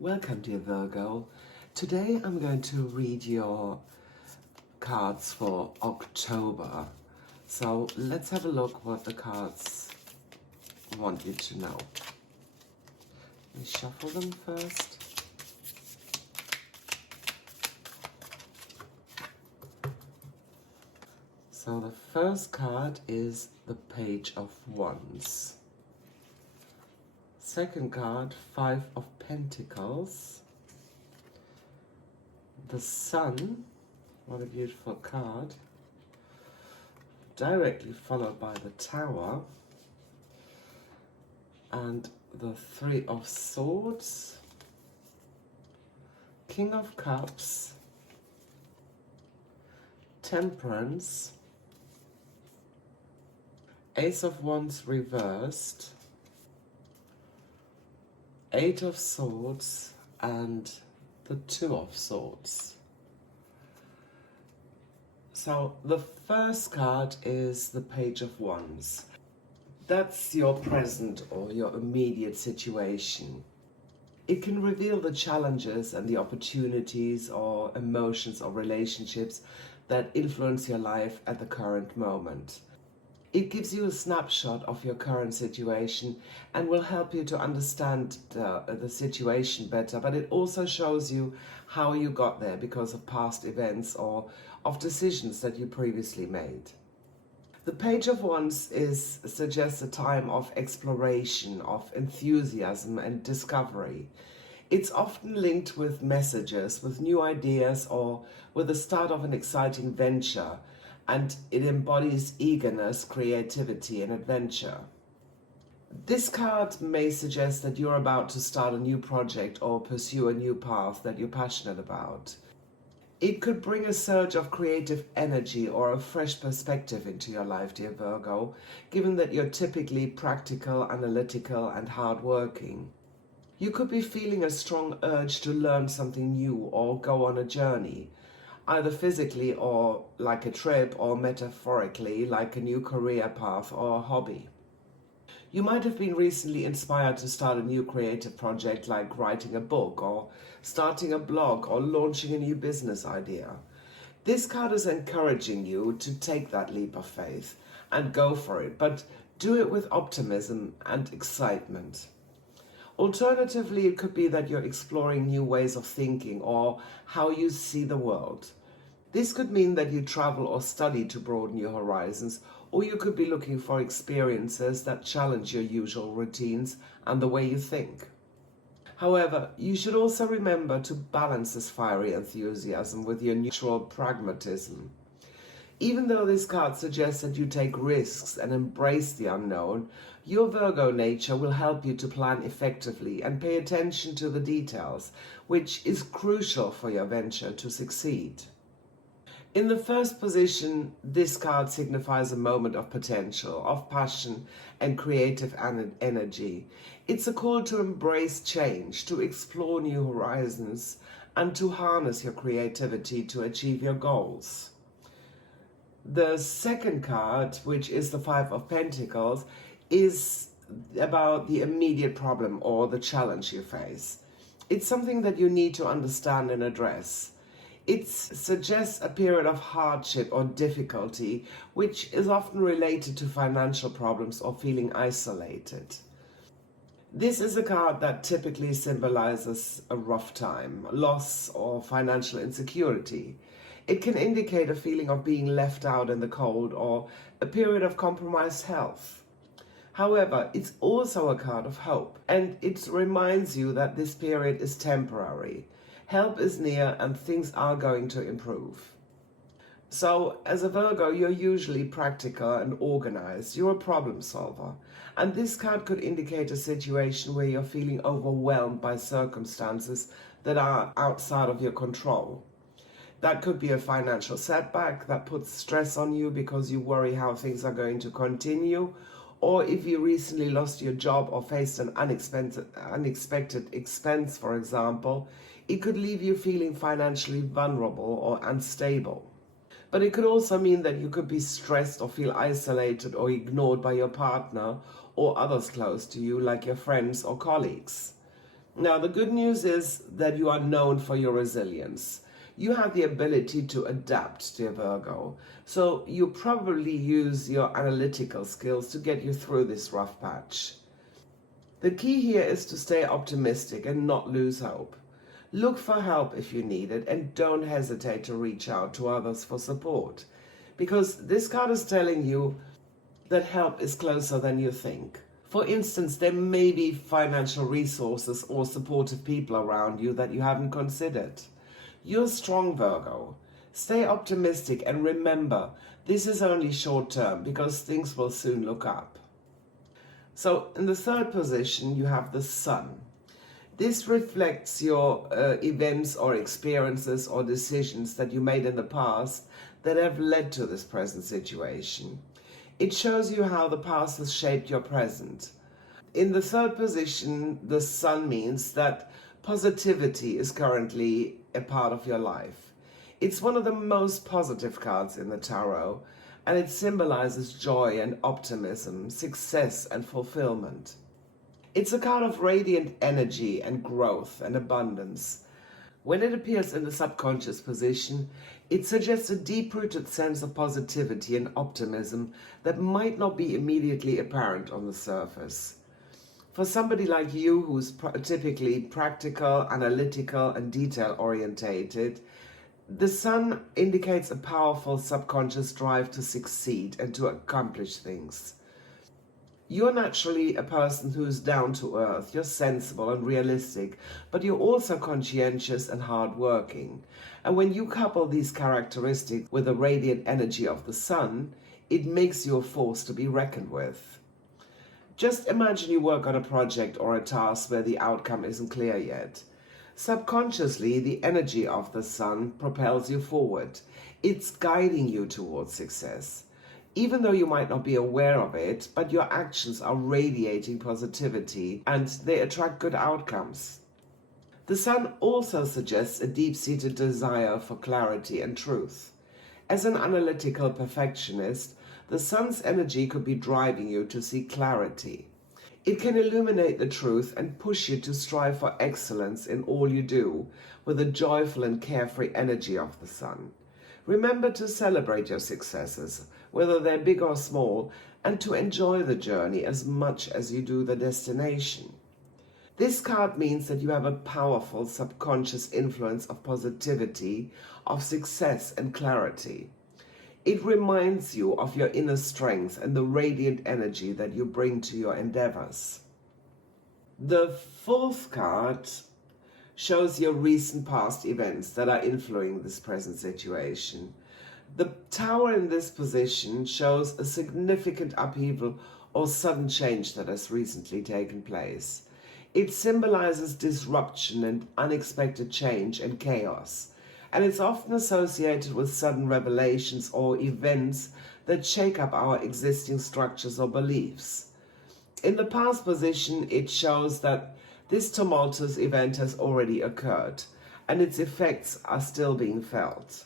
Welcome, dear Virgo. Today I'm going to read your cards for October. So let's have a look what the cards want you to know. Let me shuffle them first. So the first card is the Page of Wands. Second card, Five of Pentacles. The Sun, what a beautiful card. Directly followed by the Tower. And the Three of Swords. King of Cups. Temperance. Ace of Wands reversed. Eight of Swords and the Two of Swords. So the first card is the Page of Wands. That's your present or your immediate situation. It can reveal the challenges and the opportunities or emotions or relationships that influence your life at the current moment. It gives you a snapshot of your current situation and will help you to understand the situation better, but it also shows you how you got there because of past events or of decisions that you previously made. The Page of Wands suggests a time of exploration, of enthusiasm and discovery. It's often linked with messages, with new ideas, or with the start of an exciting venture. And it embodies eagerness, creativity, and adventure. This card may suggest that you're about to start a new project or pursue a new path that you're passionate about. It could bring a surge of creative energy or a fresh perspective into your life, dear Virgo, given that you're typically practical, analytical, and hardworking. You could be feeling a strong urge to learn something new or go on a journey, either physically or like a trip, or metaphorically like a new career path or a hobby. You might have been recently inspired to start a new creative project like writing a book or starting a blog or launching a new business idea. This card is encouraging you to take that leap of faith and go for it, but do it with optimism and excitement. Alternatively, it could be that you're exploring new ways of thinking or how you see the world. This could mean that you travel or study to broaden your horizons, or you could be looking for experiences that challenge your usual routines and the way you think. However, you should also remember to balance this fiery enthusiasm with your neutral pragmatism. Even though this card suggests that you take risks and embrace the unknown, your Virgo nature will help you to plan effectively and pay attention to the details, which is crucial for your venture to succeed. In the first position, this card signifies a moment of potential, of passion and creative energy. It's a call to embrace change, to explore new horizons, and to harness your creativity to achieve your goals. The second card, which is the Five of Pentacles, is about the immediate problem or the challenge you face. It's something that you need to understand and address. It suggests a period of hardship or difficulty, which is often related to financial problems or feeling isolated. This is a card that typically symbolizes a rough time, loss, or financial insecurity. It can indicate a feeling of being left out in the cold or a period of compromised health. However, it's also a card of hope, and it reminds you that this period is temporary. Help is near and things are going to improve. So, as a Virgo, you're usually practical and organized. You're a problem solver. And this card could indicate a situation where you're feeling overwhelmed by circumstances that are outside of your control. That could be a financial setback that puts stress on you because you worry how things are going to continue. Or if you recently lost your job or faced an unexpected expense, for example, it could leave you feeling financially vulnerable or unstable. But it could also mean that you could be stressed or feel isolated or ignored by your partner or others close to you, like your friends or colleagues. Now, the good news is that you are known for your resilience. You have the ability to adapt, dear Virgo. So you probably use your analytical skills to get you through this rough patch. The key here is to stay optimistic and not lose hope. Look for help if you need it, and don't hesitate to reach out to others for support, because this card is telling you that help is closer than you think. For instance, there may be financial resources or supportive people around you that you haven't considered. You're strong, Virgo. Stay optimistic and remember, this is only short term because things will soon look up. So in the third position, you have the Sun. This reflects your events or experiences or decisions that you made in the past that have led to this present situation. It shows you how the past has shaped your present. In the third position, the Sun means that positivity is currently a part of your life. It's one of the most positive cards in the tarot, and it symbolizes joy and optimism, success and fulfillment. It's a card of radiant energy and growth and abundance. When it appears in the subconscious position, it suggests a deep-rooted sense of positivity and optimism that might not be immediately apparent on the surface. For somebody like you who's typically practical, analytical, and detail-orientated, the Sun indicates a powerful subconscious drive to succeed and to accomplish things. You're naturally a person who's down to earth, you're sensible and realistic, but you're also conscientious and hardworking. And when you couple these characteristics with the radiant energy of the Sun, it makes you a force to be reckoned with. Just imagine you work on a project or a task where the outcome isn't clear yet. Subconsciously, the energy of the Sun propels you forward. It's guiding you towards success. Even though you might not be aware of it, but your actions are radiating positivity and they attract good outcomes. The Sun also suggests a deep-seated desire for clarity and truth. As an analytical perfectionist, the Sun's energy could be driving you to seek clarity. It can illuminate the truth and push you to strive for excellence in all you do with the joyful and carefree energy of the Sun. Remember to celebrate your successes, whether they're big or small, and to enjoy the journey as much as you do the destination. This card means that you have a powerful subconscious influence of positivity, of success and clarity. It reminds you of your inner strength and the radiant energy that you bring to your endeavors. The fourth card shows your recent past events that are influencing this present situation. The Tower in this position shows a significant upheaval or sudden change that has recently taken place. It symbolizes disruption and unexpected change and chaos, and it's often associated with sudden revelations or events that shake up our existing structures or beliefs. In the past position, it shows that this tumultuous event has already occurred, and its effects are still being felt.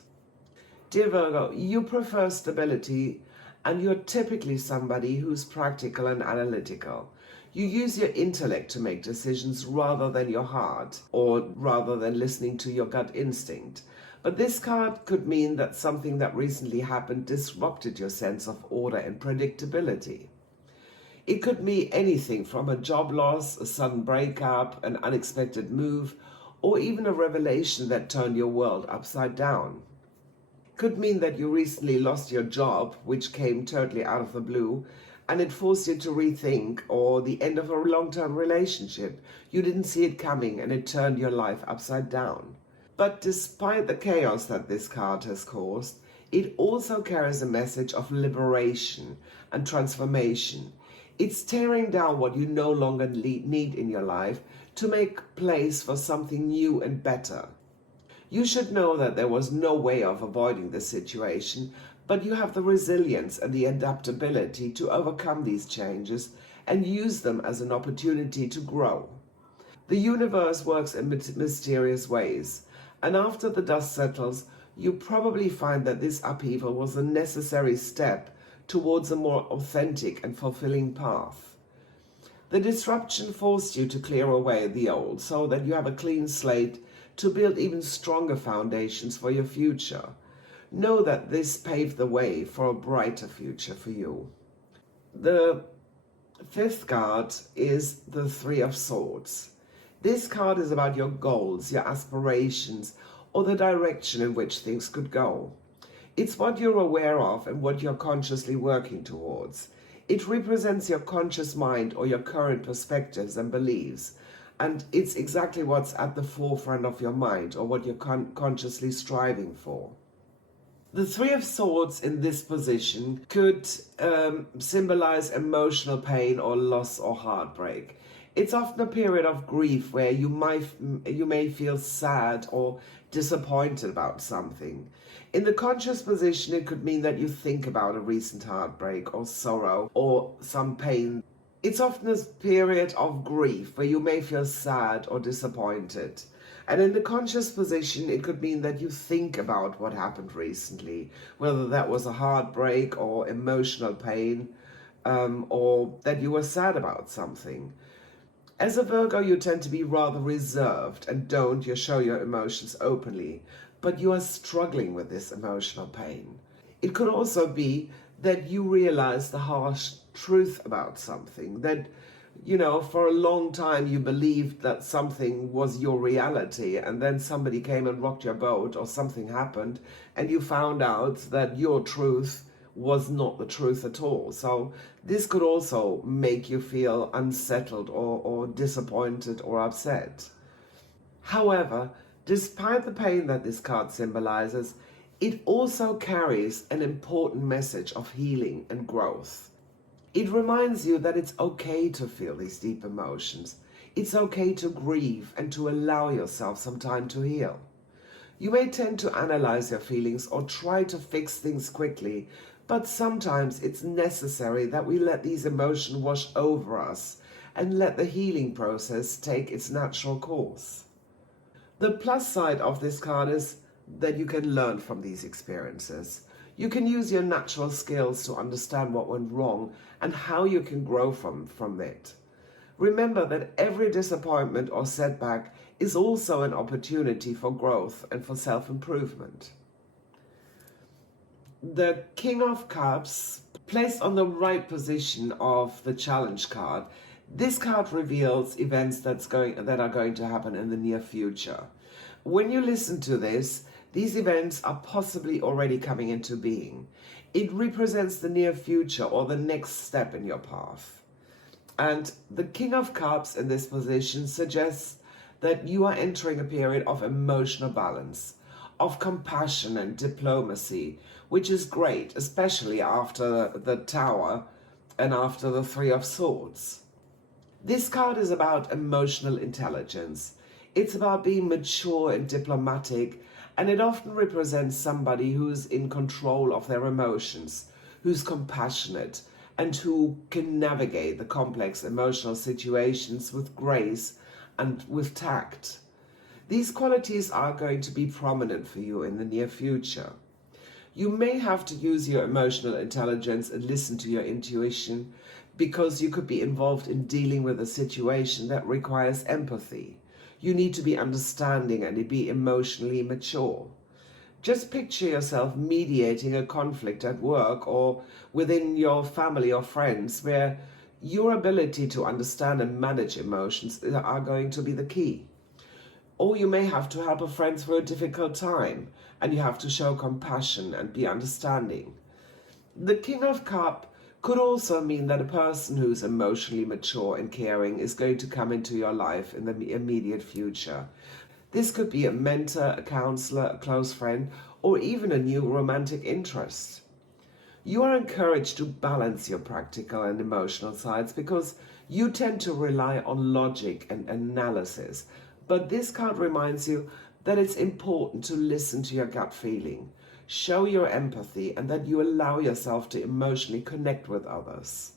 Dear Virgo, you prefer stability, and you're typically somebody who's practical and analytical. You use your intellect to make decisions rather than your heart, or rather than listening to your gut instinct. But this card could mean that something that recently happened disrupted your sense of order and predictability. It could mean anything from a job loss, a sudden breakup, an unexpected move, or even a revelation that turned your world upside down. It could mean that you recently lost your job, which came totally out of the blue, and it forced you to rethink, or the end of a long-term relationship. You didn't see it coming and it turned your life upside down. But despite the chaos that this card has caused, it also carries a message of liberation and transformation. It's tearing down what you no longer need in your life to make place for something new and better. You should know that there was no way of avoiding this situation, but you have the resilience and the adaptability to overcome these changes and use them as an opportunity to grow. The universe works in mysterious ways, and after the dust settles, you probably find that this upheaval was a necessary step towards a more authentic and fulfilling path. The disruption forced you to clear away the old so that you have a clean slate to build even stronger foundations for your future. Know that this paved the way for a brighter future for you. The fifth card is the Three of Swords. This card is about your goals, your aspirations, or the direction in which things could go. It's what you're aware of and what you're consciously working towards. It represents your conscious mind or your current perspectives and beliefs, and it's exactly what's at the forefront of your mind or what you're consciously striving for. The Three of Swords in this position could symbolize emotional pain or loss or heartbreak. It's often a period of grief where you may feel sad or disappointed about something. In the conscious position, it could mean that you think about a recent heartbreak or sorrow or some pain. It's often a period of grief where you may feel sad or disappointed. And in the conscious position, it could mean that you think about what happened recently, whether that was a heartbreak or emotional pain, or that you were sad about something. As a Virgo, you tend to be rather reserved and don't show your emotions openly, but you are struggling with this emotional pain. It could also be that you realize the harsh truth about something, that for a long time you believed that something was your reality, and then somebody came and rocked your boat or something happened and you found out that your truth was not the truth at all. So this could also make you feel unsettled or disappointed or upset. However, despite the pain that this card symbolizes, it also carries an important message of healing and growth. It reminds you that it's okay to feel these deep emotions. It's okay to grieve and to allow yourself some time to heal. You may tend to analyze your feelings or try to fix things quickly, but sometimes it's necessary that we let these emotions wash over us and let the healing process take its natural course. The plus side of this card is that you can learn from these experiences. You can use your natural skills to understand what went wrong and how you can grow from it. Remember that every disappointment or setback is also an opportunity for growth and for self-improvement. The King of Cups, placed on the right position of the challenge card, this card reveals events that are going to happen in the near future. When you listen to this, these events are possibly already coming into being. It represents the near future or the next step in your path. And the King of Cups in this position suggests that you are entering a period of emotional balance, of compassion and diplomacy, which is great, especially after the Tower and after the Three of Swords. This card is about emotional intelligence. It's about being mature and diplomatic, and it often represents somebody who's in control of their emotions, who's compassionate, and who can navigate the complex emotional situations with grace and with tact. These qualities are going to be prominent for you in the near future. You may have to use your emotional intelligence and listen to your intuition, because you could be involved in dealing with a situation that requires empathy. You need to be understanding and be emotionally mature. Just picture yourself mediating a conflict at work or within your family or friends, where your ability to understand and manage emotions are going to be the key. Or you may have to help a friend through a difficult time, and you have to show compassion and be understanding. The King of Cups could also mean that a person who's emotionally mature and caring is going to come into your life in the immediate future. This could be a mentor, a counselor, a close friend, or even a new romantic interest. You are encouraged to balance your practical and emotional sides, because you tend to rely on logic and analysis. But this card reminds you that it's important to listen to your gut feeling, show your empathy, and that you allow yourself to emotionally connect with others.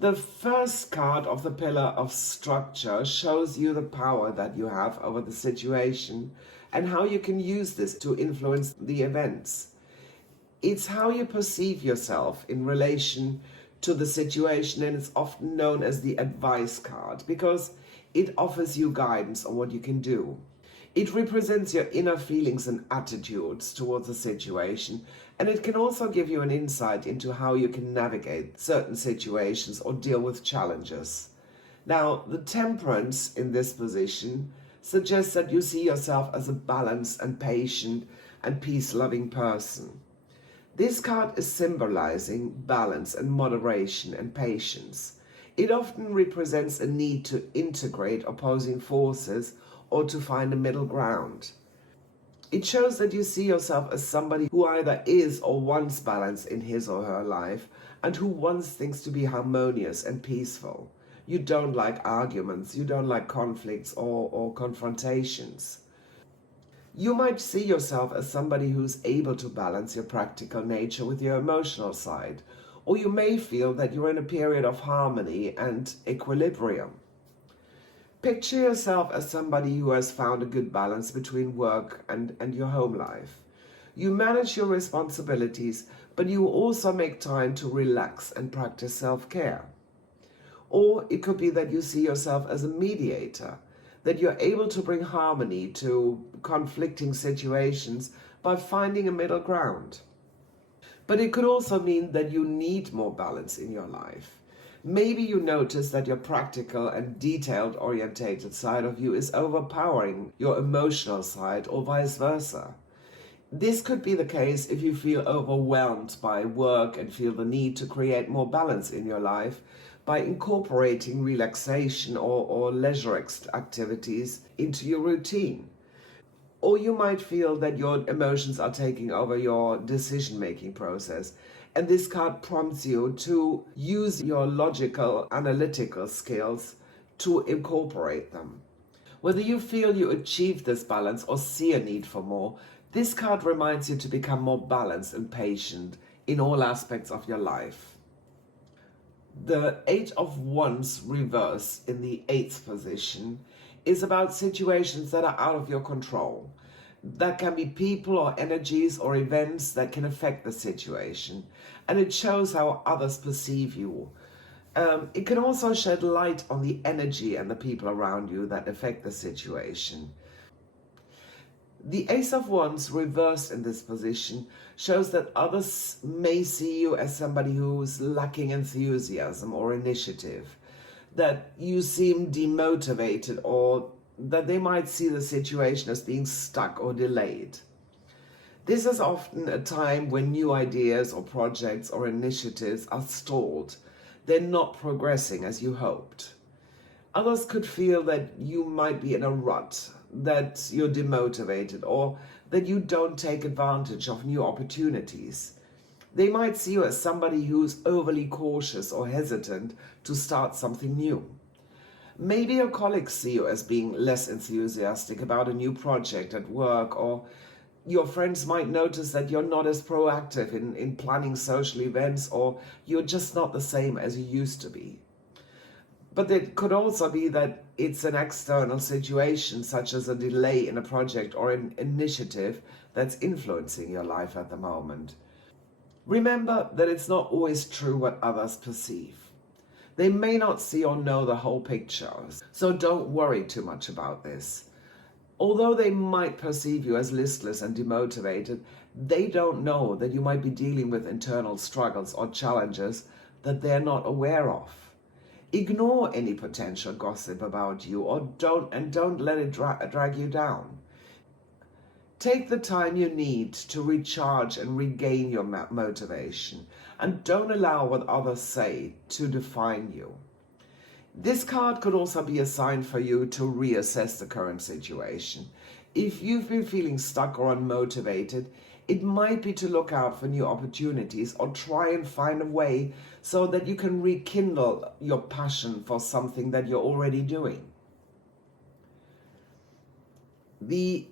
The first card of the Pillar of Structure shows you the power that you have over the situation and how you can use this to influence the events. It's how you perceive yourself in relation to the situation, and it's often known as the advice card because it offers you guidance on what you can do. It represents your inner feelings and attitudes towards the situation, and it can also give you an insight into how you can navigate certain situations or deal with challenges. Now, the Temperance in this position suggests that you see yourself as a balanced and patient and peace-loving person. This card is symbolizing balance and moderation and patience. It often represents a need to integrate opposing forces or to find a middle ground. It shows that you see yourself as somebody who either is or wants balance in his or her life and who wants things to be harmonious and peaceful. You don't like arguments, you don't like conflicts or confrontations. You might see yourself as somebody who's able to balance your practical nature with your emotional side, or you may feel that you're in a period of harmony and equilibrium. Picture yourself as somebody who has found a good balance between work and your home life. You manage your responsibilities, but you also make time to relax and practice self-care. Or it could be that you see yourself as a mediator, that you're able to bring harmony to conflicting situations by finding a middle ground. But it could also mean that you need more balance in your life. Maybe you notice that your practical and detailed orientated side of you is overpowering your emotional side, or vice versa. This could be the case if you feel overwhelmed by work and feel the need to create more balance in your life by incorporating relaxation or leisure activities into your routine. Or you might feel that your emotions are taking over your decision-making process, and this card prompts you to use your logical, analytical skills to incorporate them. Whether you feel you achieve this balance or see a need for more, this card reminds you to become more balanced and patient in all aspects of your life. The Eight of Wands reverse in the 8th position is about situations that are out of your control. That can be people or energies or events that can affect the situation, and it shows how others perceive you. It can also shed light on the energy and the people around you that affect the situation. The Ace of Wands reversed in this position shows that others may see you as somebody who's lacking enthusiasm or initiative, that you seem demotivated, or that they might see the situation as being stuck or delayed. This is often a time when new ideas or projects or initiatives are stalled. They're not progressing as you hoped. Others could feel that you might be in a rut, that you're demotivated, or that you don't take advantage of new opportunities. They might see you as somebody who's overly cautious or hesitant to start something new. Maybe your colleagues see you as being less enthusiastic about a new project at work, or your friends might notice that you're not as proactive in planning social events, or you're just not the same as you used to be. But it could also be that it's an external situation, such as a delay in a project or an initiative that's influencing your life at the moment. Remember that it's not always true what others perceive. They may not see or know the whole picture, so don't worry too much about this. Although they might perceive you as listless and demotivated, they don't know that you might be dealing with internal struggles or challenges that they're not aware of. Ignore any potential gossip about you, or don't let it drag you down. Take the time you need to recharge and regain your motivation, and don't allow what others say to define you. This card could also be a sign for you to reassess the current situation. If you've been feeling stuck or unmotivated, it might be to look out for new opportunities or try and find a way so that you can rekindle your passion for something that you're already doing. The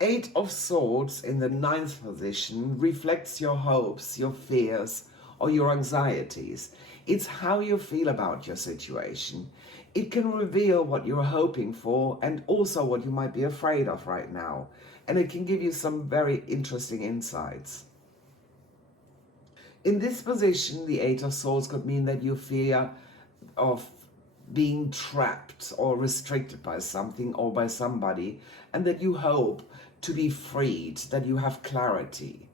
Eight of Swords in the 9th position reflects your hopes, your fears, or your anxieties. It's how you feel about your situation. It can reveal what you're hoping for and also what you might be afraid of right now. And it can give you some very interesting insights. In this position, the Eight of Swords could mean that you fear of being trapped or restricted by something or by somebody, and that you hope to be freed, that you have clarity.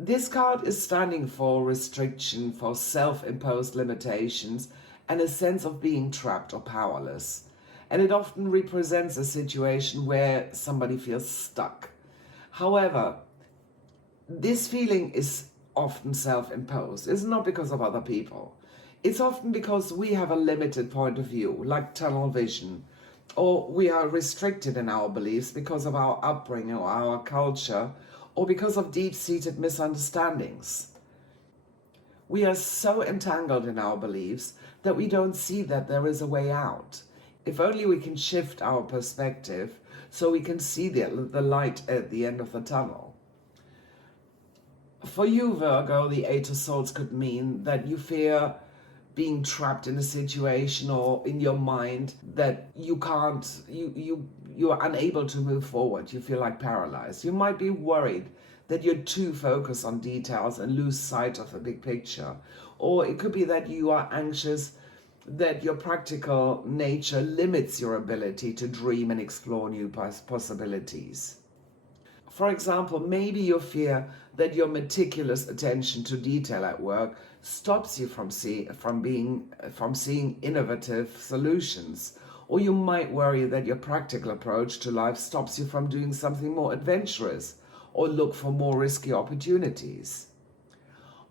This card is standing for restriction, for self-imposed limitations, and a sense of being trapped or powerless. And it often represents a situation where somebody feels stuck. However, this feeling is often self-imposed. It's not because of other people. It's often because we have a limited point of view, like tunnel vision, or we are restricted in our beliefs because of our upbringing or our culture, or because of deep-seated misunderstandings. We are so entangled in our beliefs that we don't see that there is a way out. If only we can shift our perspective so we can see the light at the end of the tunnel. For you, Virgo, the Eight of Swords could mean that you fear being trapped in a situation or in your mind that you can't, you are unable to move forward. You feel like paralyzed. You might be worried that you're too focused on details and lose sight of the big picture. Or it could be that you are anxious that your practical nature limits your ability to dream and explore new possibilities. For example, maybe you fear that your meticulous attention to detail at work stops you from seeing innovative solutions. Or you might worry that your practical approach to life stops you from doing something more adventurous or look for more risky opportunities.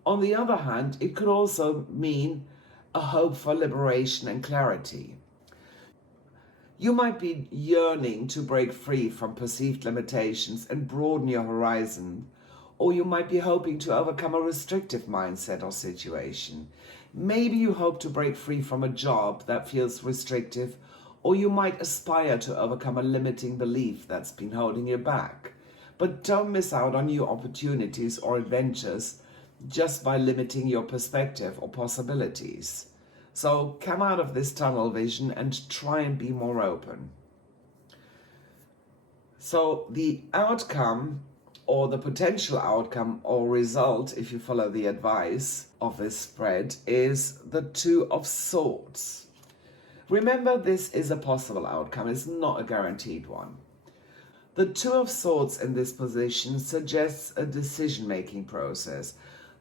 On the other hand, it could also mean a hope for liberation and clarity. You might be yearning to break free from perceived limitations and broaden your horizon, or you might be hoping to overcome a restrictive mindset or situation. Maybe you hope to break free from a job that feels restrictive, or you might aspire to overcome a limiting belief that's been holding you back. But don't miss out on new opportunities or adventures just by limiting your perspective or possibilities. So come out of this tunnel vision and try and be more open. So the outcome, or the potential outcome or result, if you follow the advice of this spread, is the Two of Swords. Remember, this is a possible outcome, it's not a guaranteed one. The Two of Swords in this position suggests a decision-making process,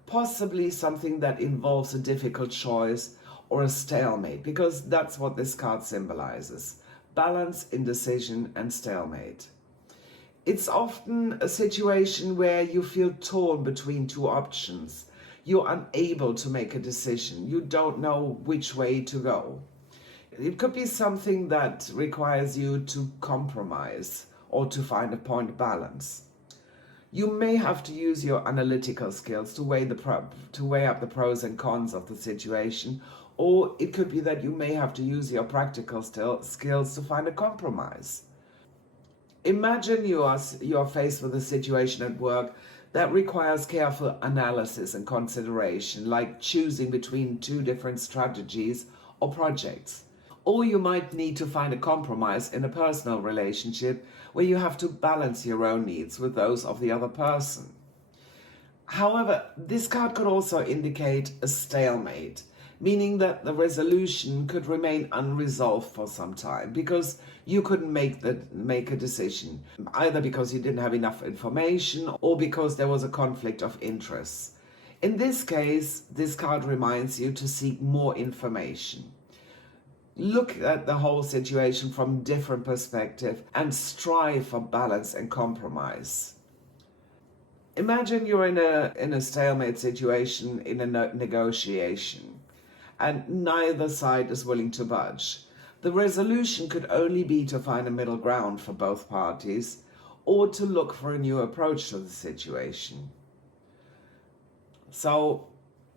possibly something that involves a difficult choice or a stalemate, because that's what this card symbolizes: balance, indecision, and stalemate. It's often a situation where you feel torn between two options. You're unable to make a decision. You don't know which way to go. It could be something that requires you to compromise or to find a point of balance. You may have to use your analytical skills to weigh up the pros and cons of the situation, or it could be that you may have to use your practical skills to find a compromise. Imagine you are faced with a situation at work that requires careful analysis and consideration, like choosing between two different strategies or projects. Or you might need to find a compromise in a personal relationship where you have to balance your own needs with those of the other person. However, this card could also indicate a stalemate, meaning that the resolution could remain unresolved for some time because you couldn't make a decision, either because you didn't have enough information or because there was a conflict of interests. In this case, this card reminds you to seek more information. Look at the whole situation from different perspective and strive for balance and compromise. Imagine you're in a stalemate situation in a negotiation, and neither side is willing to budge. The resolution could only be to find a middle ground for both parties, or to look for a new approach to the situation. So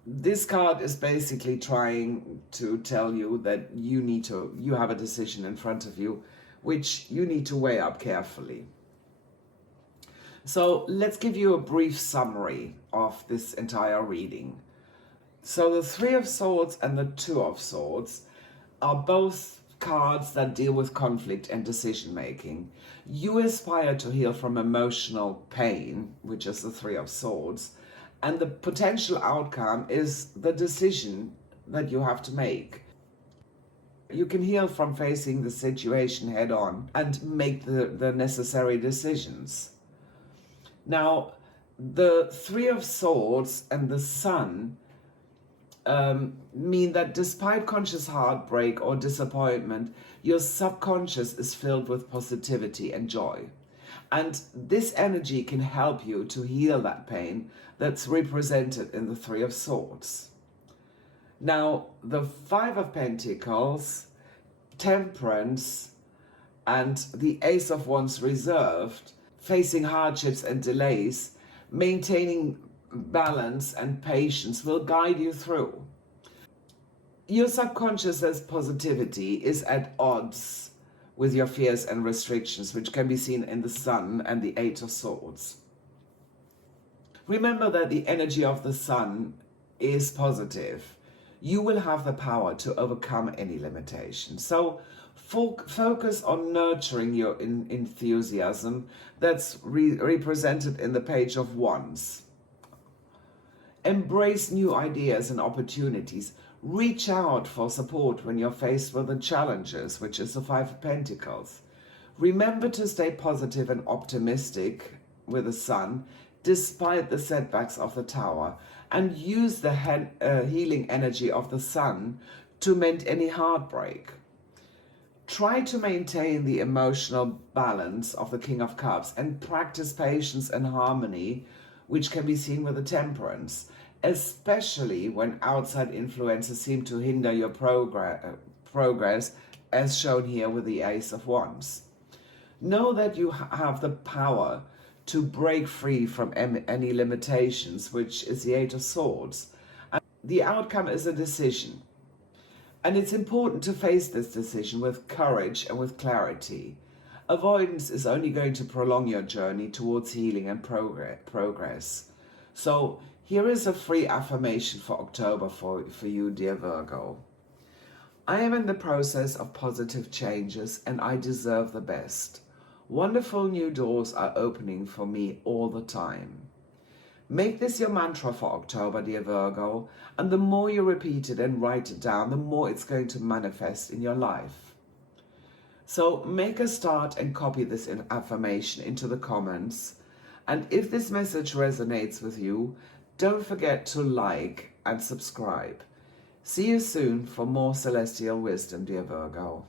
this card is basically trying to tell you that you have a decision in front of you, which you need to weigh up carefully. So let's give you a brief summary of this entire reading. So the Three of Swords and the Two of Swords are both cards that deal with conflict and decision making. You aspire to heal from emotional pain, which is the Three of Swords, And the potential outcome is the decision that you have to make. You can heal from facing the situation head on and make the necessary decisions. Now, the Three of Swords and the Sun mean that despite conscious heartbreak or disappointment, your subconscious is filled with positivity and joy. And this energy can help you to heal that pain that's represented in the Three of Swords. Now, the Five of Pentacles, Temperance, and the Ace of Wands reserved, facing hardships and delays, maintaining balance and patience will guide you through. Your subconscious's positivity is at odds with your fears and restrictions, which can be seen in the Sun and the Eight of Swords. Remember that the energy of the Sun is positive. You will have the power to overcome any limitation. So focus on nurturing your enthusiasm that's represented in the Page of Wands. Embrace new ideas and opportunities. Reach out for support when you're faced with the challenges, which is the Five of Pentacles. Remember to stay positive and optimistic with the Sun, despite the setbacks of the Tower, and use the healing energy of the Sun to mend any heartbreak. Try to maintain the emotional balance of the King of Cups and practice patience and harmony, which can be seen with the Temperance, especially when outside influences seem to hinder your progress, as shown here with the Ace of Wands. Know that you have the power to break free from any limitations, which is the Eight of Swords. And the outcome is a decision. And it's important to face this decision with courage and with clarity. Avoidance is only going to prolong your journey towards healing and progress. So here is a free affirmation for October for you, dear Virgo. I am in the process of positive changes and I deserve the best. Wonderful new doors are opening for me all the time. Make this your mantra for October, dear Virgo, and the more you repeat it and write it down, the more it's going to manifest in your life. So make a start and copy this affirmation into the comments. And if this message resonates with you, don't forget to like and subscribe. See you soon for more celestial wisdom, dear Virgo.